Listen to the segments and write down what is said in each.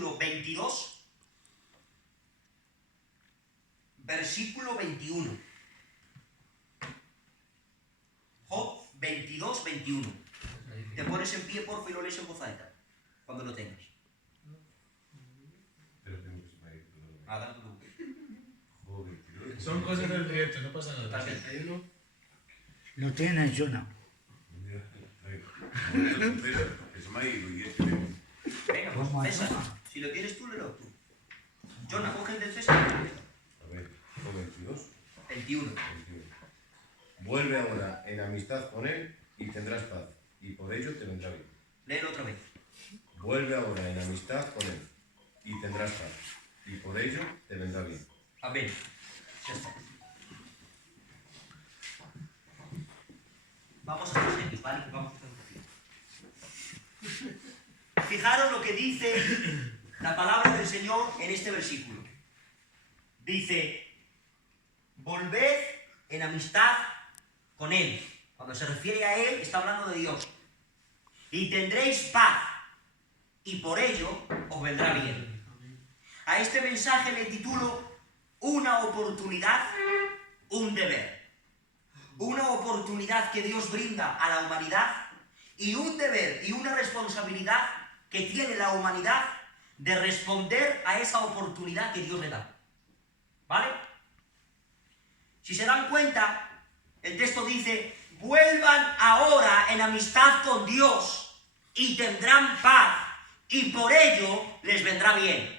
capítulo 22, versículo 21. Job 22, 21. Te pones en pie, porfa, y lo lees en voz alta, cuando lo tengas. Hagan tú. Son cosas del directo, no pasa nada. Lo tienes, Jonah. Venga, pues César, si lo tienes tú, léelo tú. Jonah, coge el del César. A ver, 22. 21. Vuelve ahora en amistad con él y tendrás paz, y por ello te vendrá bien. Léelo otra vez. Vuelve ahora en amistad con él y tendrás paz, y por ello te vendrá bien. Amén. Ya está. Vamos a ser serios, ¿vale? Vamos a hacer un poquito. Fijaros lo que dice la palabra del Señor en este versículo. Dice, volved en amistad con Él. Cuando se refiere a Él, está hablando de Dios. Y tendréis paz, y por ello os vendrá bien. A este mensaje le titulo una oportunidad, un deber. Una oportunidad que Dios brinda a la humanidad y un deber y una responsabilidad que tiene la humanidad de responder a esa oportunidad que Dios le da. ¿Vale? Si se dan cuenta, el texto dice, vuelvan ahora en amistad con Dios y tendrán paz y por ello les vendrá bien.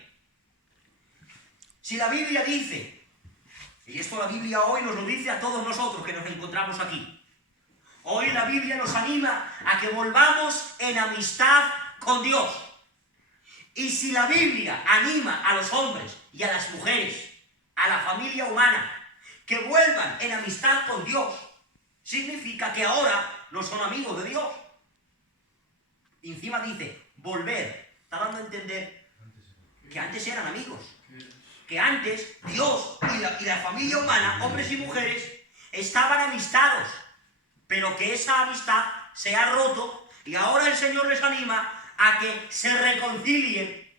Si la Biblia dice, y esto la Biblia hoy nos lo dice a todos nosotros que nos encontramos aquí, hoy la Biblia nos anima a que volvamos en amistad con Dios. Y si la Biblia anima a los hombres y a las mujeres, a la familia humana, que vuelvan en amistad con Dios, significa que ahora no son amigos de Dios. Y encima dice, volver, está dando a entender que antes eran amigos. Que antes Dios y la familia humana, hombres y mujeres, estaban amistados, pero que esa amistad se ha roto y ahora el Señor les anima a que se reconcilien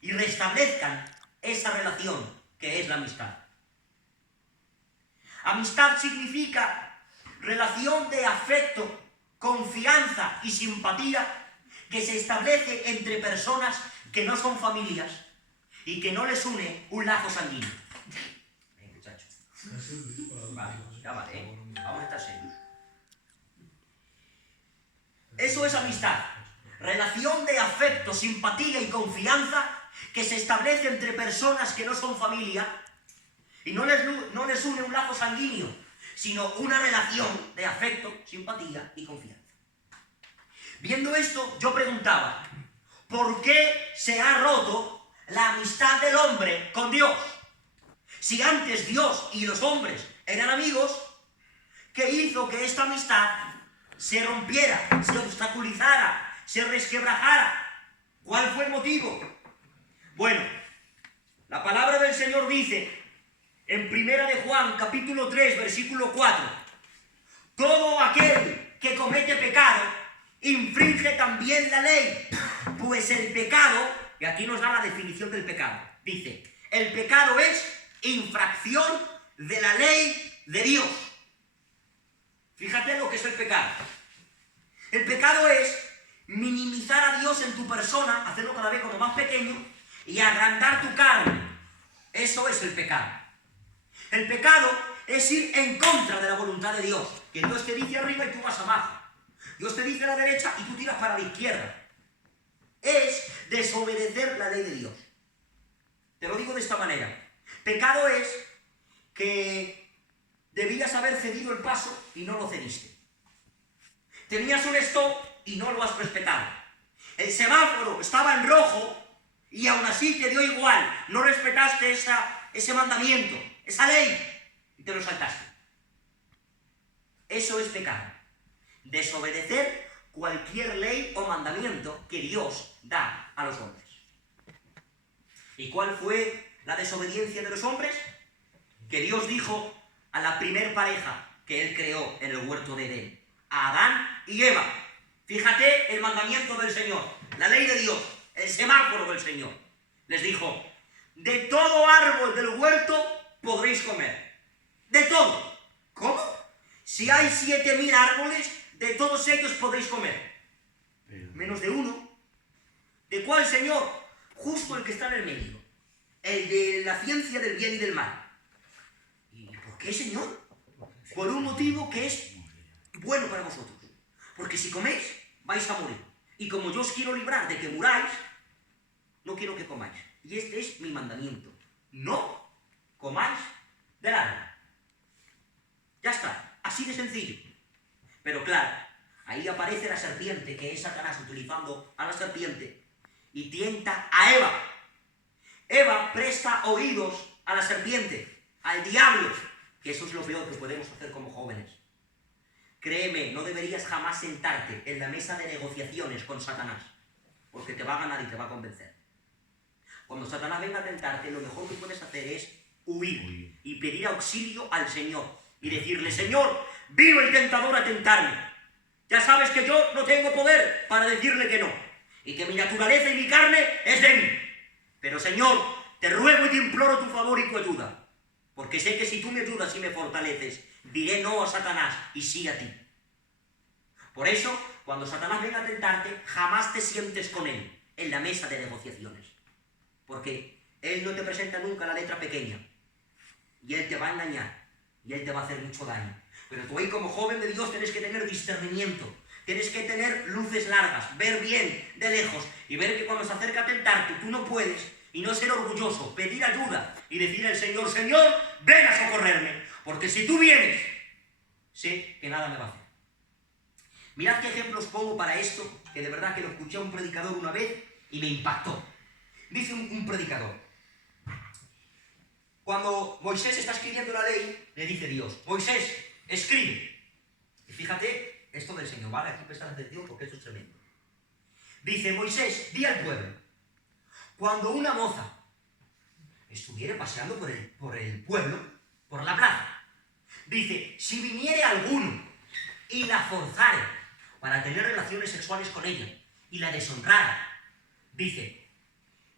y restablezcan esa relación que es la amistad. Amistad significa relación de afecto, confianza y simpatía que se establece entre personas que no son familias y que no les une un lazo sanguíneo. Ven, muchachos. Vale, ya vale, ¿eh? Vamos a estar serios. Eso es amistad. Relación de afecto, simpatía y confianza que se establece entre personas que no son familia y no les une un lazo sanguíneo, sino una relación de afecto, simpatía y confianza. Viendo esto, yo preguntaba, ¿por qué se ha roto la amistad del hombre con Dios? Si antes Dios y los hombres eran amigos, ¿qué hizo que esta amistad se rompiera, se obstaculizara, se resquebrajara? ¿Cuál fue el motivo? Bueno, la palabra del Señor dice en 1 de Juan, capítulo 3, versículo 4, todo aquel que comete pecado infringe también la ley, pues el pecado, y aquí nos da la definición del pecado, dice, el pecado es infracción de la ley de Dios. Fíjate lo que es el pecado. El pecado es minimizar a Dios en tu persona, hacerlo cada vez como más pequeño y agrandar tu carne. Eso es el pecado. El pecado es ir en contra de la voluntad de Dios, que Dios te dice arriba y tú vas abajo. Dios te dice a la derecha y tú tiras para la izquierda. Es desobedecer la ley de Dios. Te lo digo de esta manera. Pecado es que debías haber cedido el paso y no lo cediste. Tenías un stop y no lo has respetado. El semáforo estaba en rojo y aún así te dio igual. No respetaste ese mandamiento, esa ley, y te lo saltaste. Eso es pecado. Desobedecer cualquier ley o mandamiento que Dios da a los hombres. ¿Y cuál fue la desobediencia de los hombres? Que Dios dijo a la primer pareja que Él creó en el huerto de Edén, a Adán y Eva. Fíjate el mandamiento del Señor, la ley de Dios, el semáforo del Señor. Les dijo, de todo árbol del huerto podréis comer. De todo. ¿Cómo? Si hay 7000 árboles, de todos ellos podréis comer. Menos de uno. ¿De cuál, Señor? Justo el que está en el medio. El de la ciencia del bien y del mal. ¿Y por qué, Señor? Por un motivo que es bueno para vosotros. Porque si coméis, vais a morir. Y como yo os quiero librar de que muráis, no quiero que comáis. Y este es mi mandamiento. No comáis del árbol. Ya está. Así de sencillo. Pero claro, ahí aparece la serpiente, que es Satanás utilizando a la serpiente, y tienta a Eva. Eva presta oídos a la serpiente, al diablo, que eso es lo peor que podemos hacer como jóvenes. Créeme, no deberías jamás sentarte en la mesa de negociaciones con Satanás, porque te va a ganar y te va a convencer. Cuando Satanás venga a tentarte, lo mejor que puedes hacer es huir y pedir auxilio al Señor y decirle, Señor, vino el tentador a tentarme. Ya sabes que yo no tengo poder para decirle que no, y que mi naturaleza y mi carne es de mí. Pero Señor, te ruego y te imploro tu favor y tu ayuda, porque sé que si tú me ayudas y me fortaleces, diré no a Satanás y sí a ti. Por eso, cuando Satanás venga a tentarte, jamás te sientes con él en la mesa de negociaciones, porque él no te presenta nunca la letra pequeña, y él te va a engañar, y él te va a hacer mucho daño. Pero tú ahí como joven de Dios tienes que tener discernimiento, tienes que tener luces largas, ver bien de lejos, y ver que cuando se acerca a tentarte tú no puedes, y no ser orgulloso, pedir ayuda, y decir al Señor, Señor, ven a socorrerme, porque si tú vienes, sé que nada me va a hacer. Mirad qué ejemplos pongo para esto, que de verdad que lo escuché a un predicador una vez y me impactó. Dice un predicador, cuando Moisés está escribiendo la ley, le dice Dios, Moisés, escribe. Y fíjate esto del Señor, ¿vale? Aquí prestad atención porque esto es tremendo. Dice, Moisés, di al pueblo, cuando una moza estuviere paseando por el pueblo, por la plaza, dice, si viniere alguno y la forzare para tener relaciones sexuales con ella y la deshonrara, dice,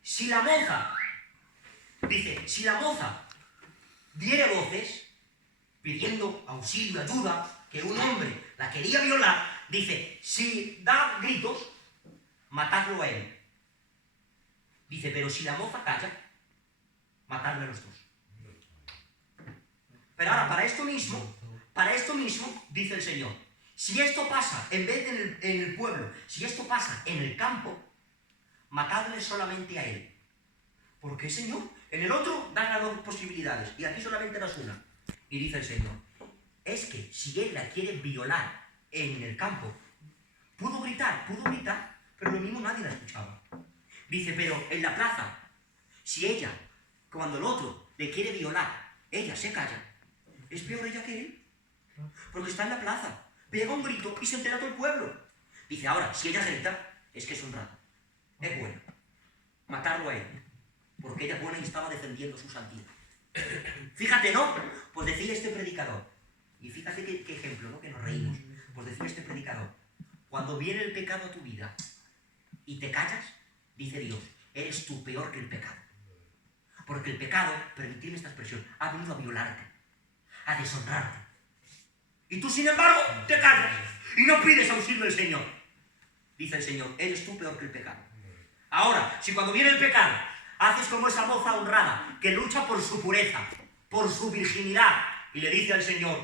si la moza diere voces pidiendo auxilio, ayuda, que un hombre la quería violar, dice, si da gritos, matadlo a él. Dice, pero si la moza calla, matadlo a los dos. Pero ahora, para esto mismo, dice el Señor, si esto pasa, en vez de en el pueblo, si esto pasa en el campo, matadle solamente a él. ¿Por qué, Señor? En el otro dan las dos posibilidades, y aquí solamente das una. Y dice el Señor, es que si él la quiere violar en el campo, pudo gritar, pero lo mismo nadie la escuchaba. Dice, pero en la plaza, si ella, cuando el otro le quiere violar, ella se calla, es peor ella que él. Porque está en la plaza, pega un grito y se entera todo el pueblo. Dice, ahora, si ella grita, es que es honrado, es bueno. Matarlo a él, porque ella es buena y estaba defendiendo su santidad. Fíjate, ¿no? Pues decía este predicador, y fíjate qué ejemplo, ¿no? Que nos reímos. Pues decía este predicador, cuando viene el pecado a tu vida y te callas, dice Dios, eres tú peor que el pecado. Porque el pecado, permitidme esta expresión, ha venido a violarte, a deshonrarte. Y tú, sin embargo, te callas y no pides auxilio del Señor. Dice el Señor, eres tú peor que el pecado. Ahora, si cuando viene el pecado, haces como esa moza honrada que lucha por su pureza, por su virginidad, y le dice al Señor,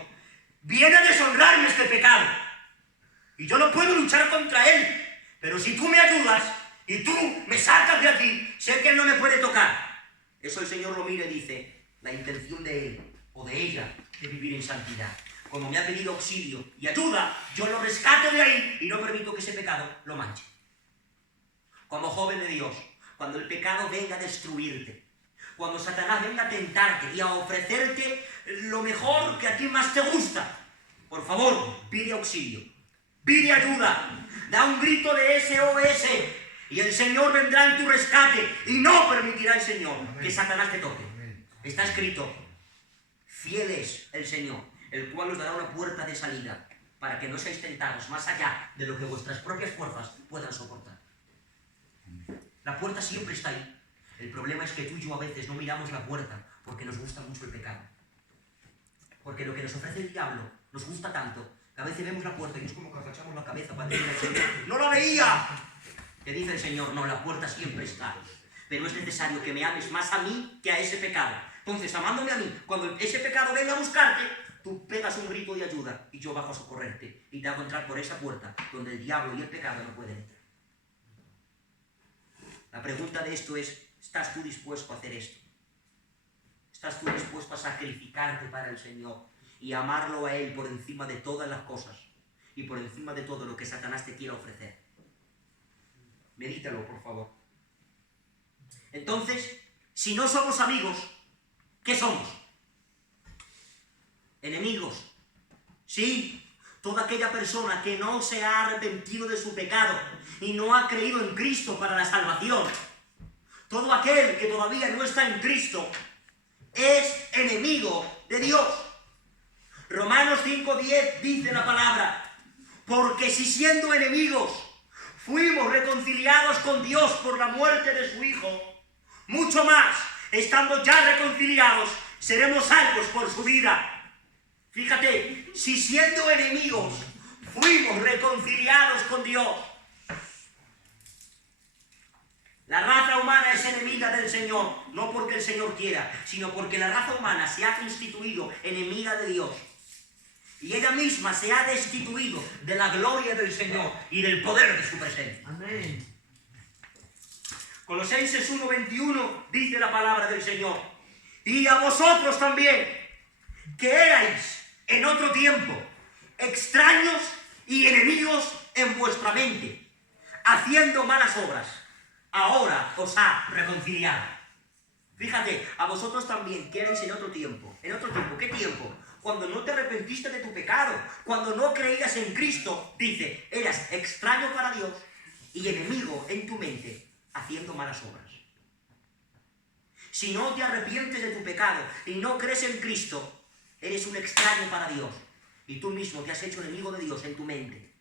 viene a deshonrarme este pecado, y yo no puedo luchar contra él, pero si tú me ayudas y tú me sacas de aquí, sé que él no me puede tocar. Eso el Señor lo mira y dice, la intención de él o de ella de vivir en santidad. Como me ha pedido auxilio y ayuda, yo lo rescato de ahí y no permito que ese pecado lo manche. Como joven de Dios, cuando el pecado venga a destruirte, cuando Satanás venga a tentarte y a ofrecerte lo mejor que a ti más te gusta, por favor, pide auxilio, pide ayuda, da un grito de SOS y el Señor vendrá en tu rescate y no permitirá el Señor que Satanás te toque. Está escrito, fiel es el Señor, el cual os dará una puerta de salida para que no seáis tentados más allá de lo que vuestras propias fuerzas puedan soportar. La puerta siempre está ahí. El problema es que tú y yo a veces no miramos la puerta porque nos gusta mucho el pecado. Porque lo que nos ofrece el diablo nos gusta tanto que a veces vemos la puerta y es como que agachamos la cabeza para decirle al Señor, ¡no la veía! Que dice el Señor, no, la puerta siempre está. Pero es necesario que me ames más a mí que a ese pecado. Entonces, amándome a mí, cuando ese pecado venga a buscarte, tú pegas un grito de ayuda y yo bajo a socorrerte y te hago entrar por esa puerta donde el diablo y el pecado no pueden entrar. La pregunta de esto es, ¿estás tú dispuesto a hacer esto? ¿Estás tú dispuesto a sacrificarte para el Señor y amarlo a Él por encima de todas las cosas y por encima de todo lo que Satanás te quiera ofrecer? Medítalo, por favor. Entonces, si no somos amigos, ¿qué somos? Enemigos. Sí, toda aquella persona que no se ha arrepentido de su pecado y no ha creído en Cristo para la salvación, todo aquel que todavía no está en Cristo es enemigo de Dios. Romanos 5:10 dice la palabra, porque si siendo enemigos fuimos reconciliados con Dios por la muerte de su Hijo, mucho más, estando ya reconciliados, seremos salvos por su vida. Fíjate, si siendo enemigos fuimos reconciliados con Dios. La raza humana es enemiga del Señor, no porque el Señor quiera, sino porque la raza humana se ha constituido enemiga de Dios. Y ella misma se ha destituido de la gloria del Señor y del poder de su presencia. Amén. Colosenses 1:21 dice la palabra del Señor. Y a vosotros también, que erais en otro tiempo extraños y enemigos en vuestra mente, haciendo malas obras, ahora os ha reconciliado. Fíjate, a vosotros también, que erais en otro tiempo. ¿En otro tiempo? ¿Qué tiempo? Cuando no te arrepentiste de tu pecado, cuando no creías en Cristo, dice, eras extraño para Dios y enemigo en tu mente, haciendo malas obras. Si no te arrepientes de tu pecado y no crees en Cristo, eres un extraño para Dios. Y tú mismo te has hecho enemigo de Dios en tu mente,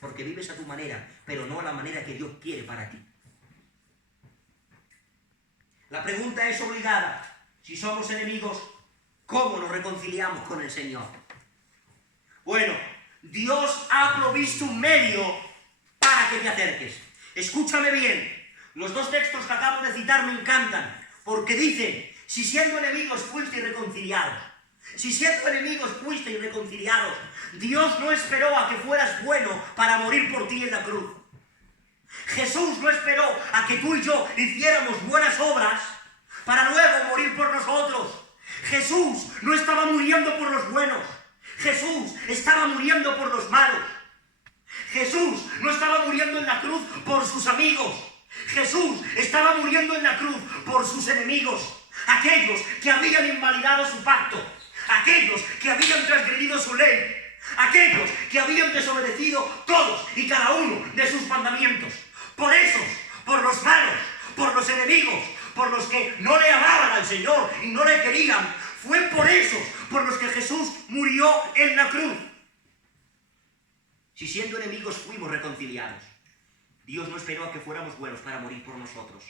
porque vives a tu manera, pero no a la manera que Dios quiere para ti. La pregunta es obligada. Si somos enemigos, ¿cómo nos reconciliamos con el Señor? Bueno, Dios ha provisto un medio para que te acerques. Escúchame bien. Los dos textos que acabo de citar me encantan, porque dicen, si siendo enemigos fuisteis reconciliados, si siendo enemigos fuisteis reconciliados, Dios no esperó a que fueras bueno para morir por ti en la cruz. Jesús no esperó a que tú y yo hiciéramos buenas obras para luego morir por nosotros. Jesús no estaba muriendo por los buenos. Jesús estaba muriendo por los malos. Jesús no estaba muriendo en la cruz por sus amigos. Jesús estaba muriendo en la cruz por sus enemigos. Aquellos que habían invalidado su pacto. Aquellos que habían transgredido su ley. Aquellos que habían desobedecido todos y cada uno de sus mandamientos. Por esos, por los malos, por los enemigos, por los que no le amaban al Señor y no le querían, fue por esos por los que Jesús murió en la cruz. Si siendo enemigos fuimos reconciliados, Dios no esperó a que fuéramos buenos para morir por nosotros.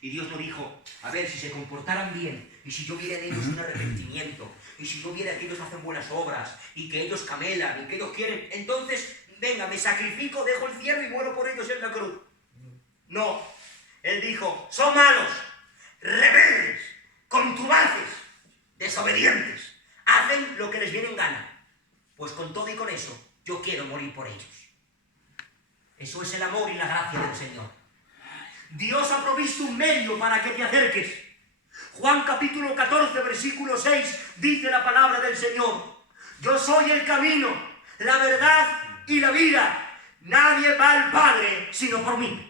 Y Dios no dijo, a ver, si se comportaran bien, y si yo viera en ellos un arrepentimiento, y si yo viera que ellos hacen buenas obras, y que ellos camelan, y que ellos quieren, entonces, venga, me sacrifico, dejo el cielo y muero por ellos en la cruz. No, Él dijo, son malos, rebeldes, contumaces, desobedientes, hacen lo que les viene en gana. Pues con todo y con eso, yo quiero morir por ellos. Eso es el amor y la gracia del Señor. Dios ha provisto un medio para que te acerques. Juan capítulo 14, versículo 6, dice la palabra del Señor. Yo soy el camino, la verdad y la vida. Nadie va al Padre sino por mí.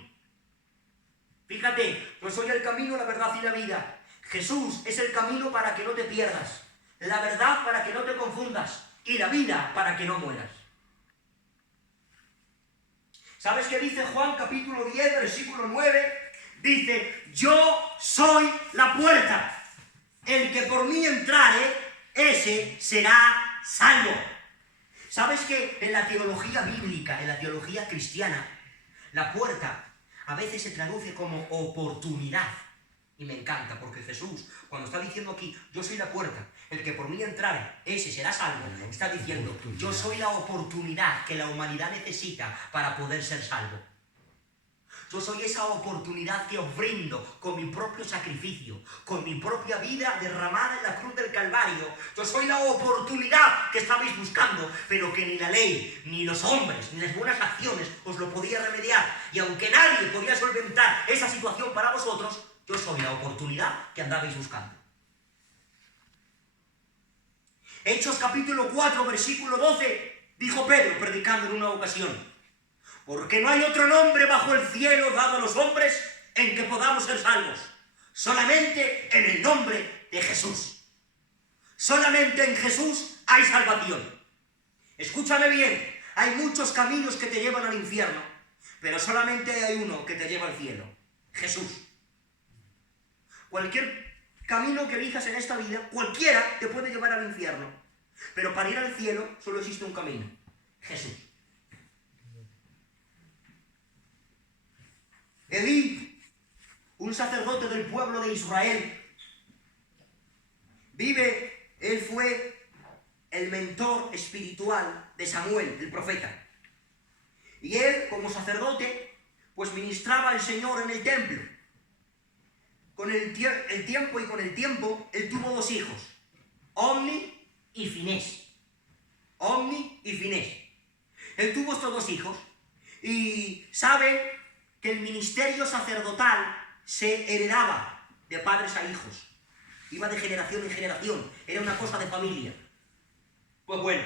Fíjate, yo soy el camino, la verdad y la vida. Jesús es el camino para que no te pierdas, la verdad para que no te confundas y la vida para que no mueras. ¿Sabes qué dice Juan capítulo 10, versículo 9? Dice, yo soy la puerta. El que por mí entrare, ese será salvo. ¿Sabes que en la teología bíblica, en la teología cristiana, la puerta a veces se traduce como oportunidad? Y me encanta, porque Jesús, cuando está diciendo aquí, yo soy la puerta, el que por mí entrare, ese será salvo, está diciendo, yo soy la oportunidad que la humanidad necesita para poder ser salvo. Yo soy esa oportunidad que os brindo con mi propio sacrificio, con mi propia vida derramada en la cruz del Calvario. Yo soy la oportunidad que estabais buscando, pero que ni la ley, ni los hombres, ni las buenas acciones os lo podía remediar. Y aunque nadie podía solventar esa situación para vosotros, yo soy la oportunidad que andabais buscando. Hechos capítulo 4, versículo 12, dijo Pedro, predicando en una ocasión, porque no hay otro nombre bajo el cielo dado a los hombres en que podamos ser salvos, solamente en el nombre de Jesús. Solamente en Jesús hay salvación. Escúchame bien, hay muchos caminos que te llevan al infierno, pero solamente hay uno que te lleva al cielo, Jesús. Cualquier camino que elijas en esta vida, cualquiera te puede llevar al infierno, pero para ir al cielo solo existe un camino, Jesús. Elí, un sacerdote del pueblo de Israel, él fue el mentor espiritual de Samuel, el profeta. Y él, como sacerdote, pues ministraba al Señor en el templo. Con el tiempo, él tuvo 2 hijos, Omni y Finés. Omni y Finés. Él tuvo estos 2 hijos y saben que el ministerio sacerdotal se heredaba de padres a hijos. Iba de generación en generación. Era una cosa de familia. Pues bueno,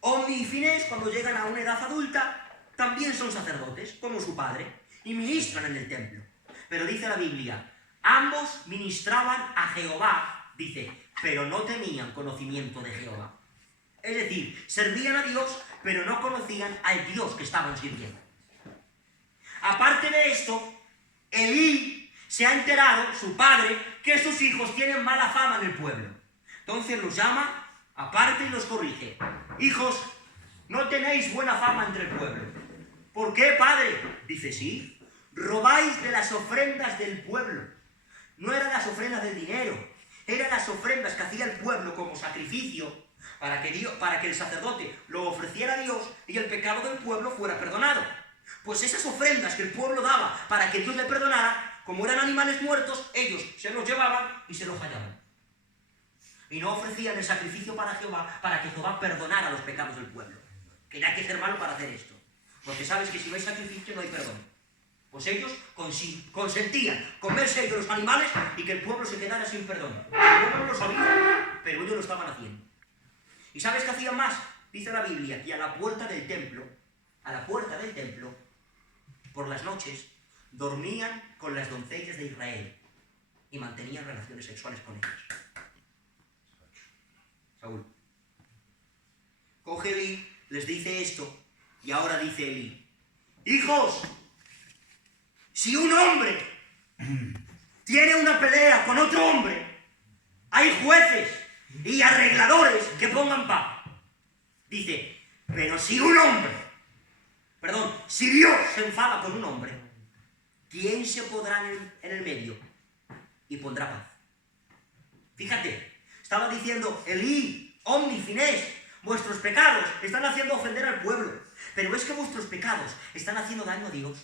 Omni y Finés, cuando llegan a una edad adulta, también son sacerdotes, como su padre, y ministran en el templo. Pero dice la Biblia, ambos ministraban a Jehová, dice, pero no tenían conocimiento de Jehová. Es decir, servían a Dios, pero no conocían al Dios que estaban sirviendo. Aparte de esto, Elí se ha enterado, su padre, que sus hijos tienen mala fama en el pueblo. Entonces los llama aparte y los corrige. Hijos, no tenéis buena fama entre el pueblo. ¿Por qué, padre? Dice, sí, robáis de las ofrendas del pueblo. No eran las ofrendas del dinero, eran las ofrendas que hacía el pueblo como sacrificio para que el sacerdote lo ofreciera a Dios y el pecado del pueblo fuera perdonado. Pues esas ofrendas que el pueblo daba para que Dios le perdonara, como eran animales muertos, ellos se los llevaban y se los hallaban. Y no ofrecían el sacrificio para Jehová, para que Jehová perdonara los pecados del pueblo. Que hay que ser malo para hacer esto. Porque sabes que si no hay sacrificio no hay perdón. Pues ellos consentían comerse ellos los animales y que el pueblo se quedara sin perdón. El pueblo no lo sabía, pero ellos lo estaban haciendo. ¿Y sabes qué hacían más? Dice la Biblia que a la puerta del templo, por las noches, dormían con las doncellas de Israel y mantenían relaciones sexuales con ellas. Saúl. Coge Elí, les dice esto, y ahora dice Elí, hijos, si un hombre tiene una pelea con otro hombre, hay jueces y arregladores que pongan paz. Dice, pero si Dios se enfada con un hombre, ¿quién se pondrá en el medio y pondrá paz? Fíjate, estaba diciendo Elí, Omni, Finés, vuestros pecados están haciendo ofender al pueblo, pero es que vuestros pecados están haciendo daño a Dios.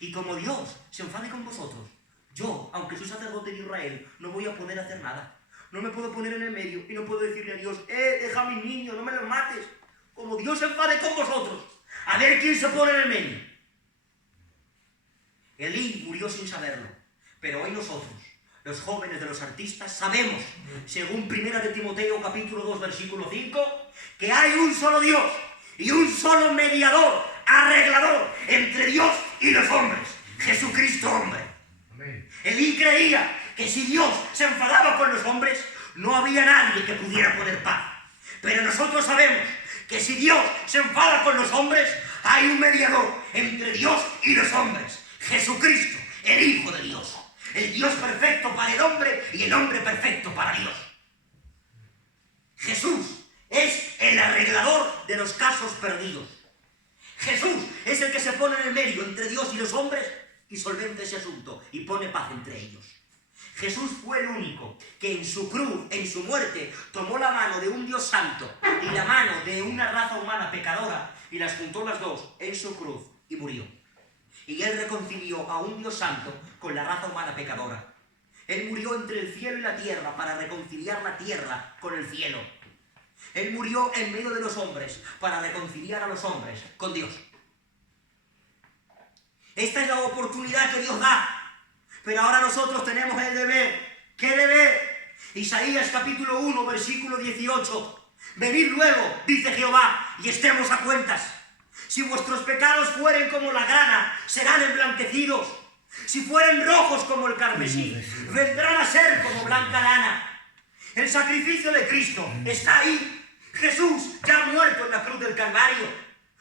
Y como Dios se enfade con vosotros, yo, aunque soy sacerdote de Israel, no voy a poder hacer nada. No me puedo poner en el medio y no puedo decirle a Dios, deja a mis niños, no me los mates. Como Dios se enfade con vosotros, a ver quién se pone en el medio. Elí murió sin saberlo, pero hoy nosotros, los jóvenes de los artistas, sabemos, según 1 de Timoteo capítulo 2, versículo 5, que hay un solo Dios y un solo mediador, arreglador entre Dios y los hombres, Jesucristo hombre. Amén. Elí creía que si Dios se enfadaba con los hombres, no había nadie que pudiera poner paz. Pero nosotros sabemos que si Dios se enfada con los hombres, hay un mediador entre Dios y los hombres, Jesucristo, el Hijo de Dios, el Dios perfecto para el hombre y el hombre perfecto para Dios. Jesús es el arreglador de los casos perdidos. Jesús es el que se pone en el medio entre Dios y los hombres y solventa ese asunto y pone paz entre ellos. Jesús fue el único que en su cruz, en su muerte, tomó la mano de un Dios santo y la mano de una raza humana pecadora y las juntó las dos en su cruz y murió. Y Él reconcilió a un Dios santo con la raza humana pecadora. Él murió entre el cielo y la tierra para reconciliar la tierra con el cielo. Él murió en medio de los hombres para reconciliar a los hombres con Dios. Esta es la oportunidad que Dios da. Pero ahora nosotros tenemos el deber. ¿Qué deber? Isaías capítulo 1, versículo 18. Venid luego, dice Jehová, y estemos a cuentas. Si vuestros pecados fueren como la grana, serán emblanquecidos. Si fueren rojos como el carmesí, vendrán a ser como blanca lana. El sacrificio de Cristo está ahí. Jesús ya ha muerto en la cruz del Calvario.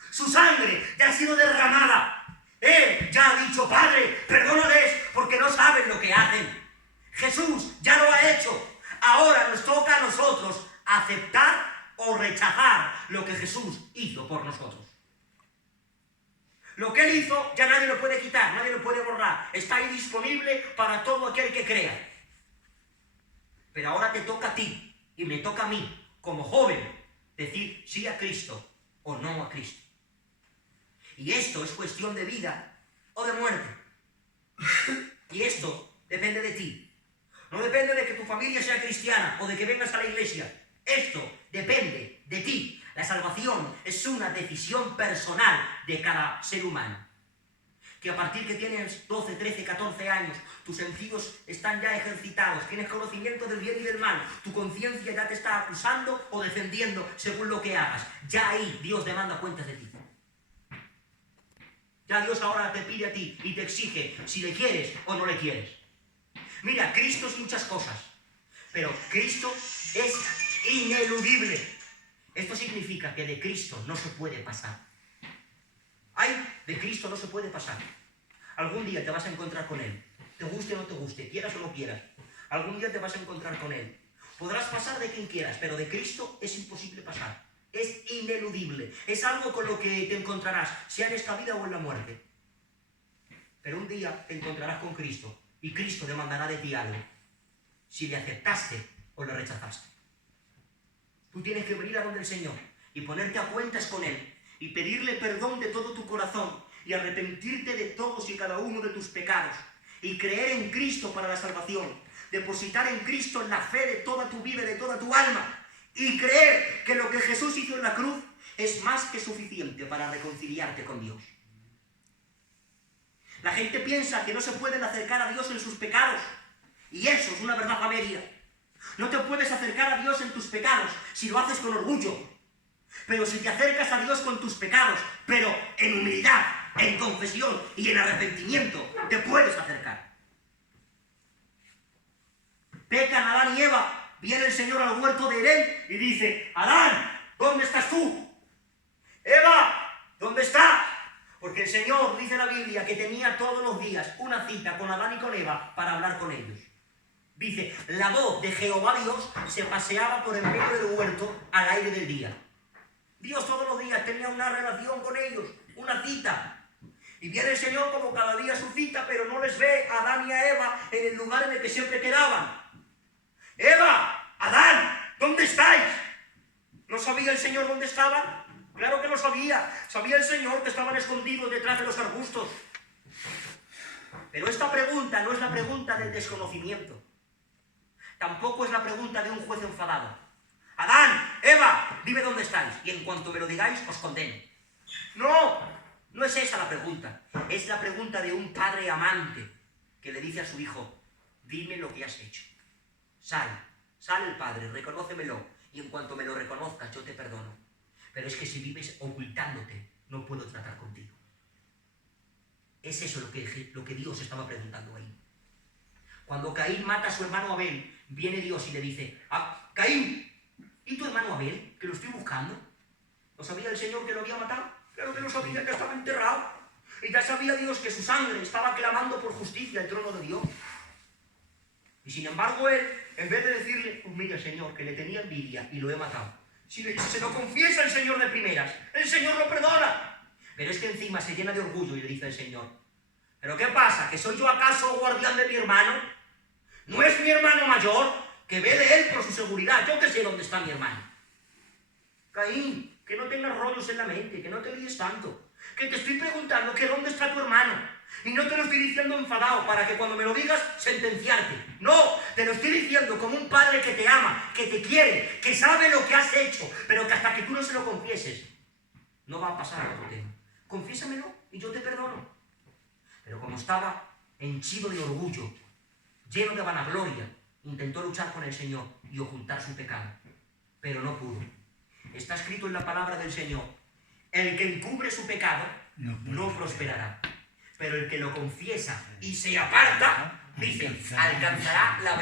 Su sangre ya ha sido derramada. Él ya ha dicho, Padre, perdónales porque no saben lo que hacen. Jesús ya lo ha hecho. Ahora nos toca a nosotros aceptar o rechazar lo que Jesús hizo por nosotros. Lo que Él hizo ya nadie lo puede quitar, nadie lo puede borrar. Está ahí disponible para todo aquel que crea. Pero ahora te toca a ti y me toca a mí, como joven, decir sí a Cristo o no a Cristo. Y esto es cuestión de vida o de muerte. Y esto depende de ti. No depende de que tu familia sea cristiana o de que vengas a la iglesia. Esto depende de ti. La salvación es una decisión personal de cada ser humano. Que a partir que tienes 12, 13, 14 años, tus sentidos están ya ejercitados, tienes conocimiento del bien y del mal, tu conciencia ya te está acusando o defendiendo según lo que hagas. Ya ahí Dios demanda cuentas de ti. Ya Dios ahora te pide a ti y te exige si le quieres o no le quieres. Mira, Cristo es muchas cosas, pero Cristo es ineludible. Esto significa que de Cristo no se puede pasar. De Cristo no se puede pasar. Algún día te vas a encontrar con Él. Te guste o no te guste, quieras o no quieras. Algún día te vas a encontrar con Él. Podrás pasar de quien quieras, pero de Cristo es imposible pasar. Es ineludible. Es algo con lo que te encontrarás, sea en esta vida o en la muerte. Pero un día te encontrarás con Cristo y Cristo demandará de ti algo. Si le aceptaste o le rechazaste. Tú tienes que venir a donde el Señor y ponerte a cuentas con Él y pedirle perdón de todo tu corazón y arrepentirte de todos y cada uno de tus pecados y creer en Cristo para la salvación, depositar en Cristo la fe de toda tu vida y de toda tu alma y creer que lo que Jesús hizo en la cruz es más que suficiente para reconciliarte con Dios. La gente piensa que no se pueden acercar a Dios en sus pecados y eso es una verdad media. No te puedes acercar a Dios en tus pecados si lo haces con orgullo. Pero si te acercas a Dios con tus pecados, pero en humildad, en confesión y en arrepentimiento, te puedes acercar. Pecan Adán y Eva, viene el Señor al huerto de Edén y dice, Adán, ¿dónde estás tú? Eva, ¿dónde estás? Porque el Señor, dice la Biblia, que tenía todos los días una cita con Adán y con Eva para hablar con ellos. Dice, la voz de Jehová Dios se paseaba por el medio del huerto al aire del día. Dios todos los días tenía una relación con ellos, una cita. Y viene el Señor como cada día su cita, pero no les ve a Adán y a Eva en el lugar en el que siempre quedaban. Eva, Adán, ¿dónde estáis? ¿No sabía el Señor dónde estaban? Claro que lo sabía. Sabía el Señor que estaban escondidos detrás de los arbustos. Pero esta pregunta no es la pregunta del desconocimiento. Tampoco es la pregunta de un juez enfadado. Adán, Eva, dime dónde estáis, y en cuanto me lo digáis, os condeno. No es esa la pregunta. Es la pregunta de un padre amante que le dice a su hijo, dime lo que has hecho. Sal el padre, reconócemelo, y en cuanto me lo reconozcas, yo te perdono. Pero es que si vives ocultándote, no puedo tratar contigo. Es eso lo que Dios estaba preguntando ahí. Cuando Caín mata a su hermano Abel, viene Dios y le dice, Caín, ¿y tu hermano Abel, que lo estoy buscando? ¿No sabía el Señor que lo había matado? Claro que no sabía, que estaba enterrado. Y ya sabía Dios que su sangre estaba clamando por justicia al trono de Dios. Y sin embargo él, en vez de decirle, pues mira Señor, que le tenía envidia y lo he matado. Si se lo confiesa el Señor de primeras, el Señor lo perdona. Pero es que encima se llena de orgullo y le dice al Señor, ¿pero qué pasa? ¿Que soy yo acaso guardián de mi hermano? ¿No es mi hermano mayor? Que vele él por su seguridad. Yo que sé dónde está mi hermano. Caín, que no tengas rollos en la mente, que no te líes tanto. Que te estoy preguntando que dónde está tu hermano. Y no te lo estoy diciendo enfadado para que cuando me lo digas sentenciarte. No, te lo estoy diciendo como un padre que te ama, que te quiere, que sabe lo que has hecho, pero que hasta que tú no se lo confieses, no va a pasar a otro tema. Confiésamelo y yo te perdono. Pero como estaba henchido de orgullo, lleno de vanagloria, intentó luchar con el Señor y ocultar su pecado, pero no pudo. Está escrito en la palabra del Señor: el que encubre su pecado no prosperará, pero el que lo confiesa y se aparta, dice, alcanzará la bendición.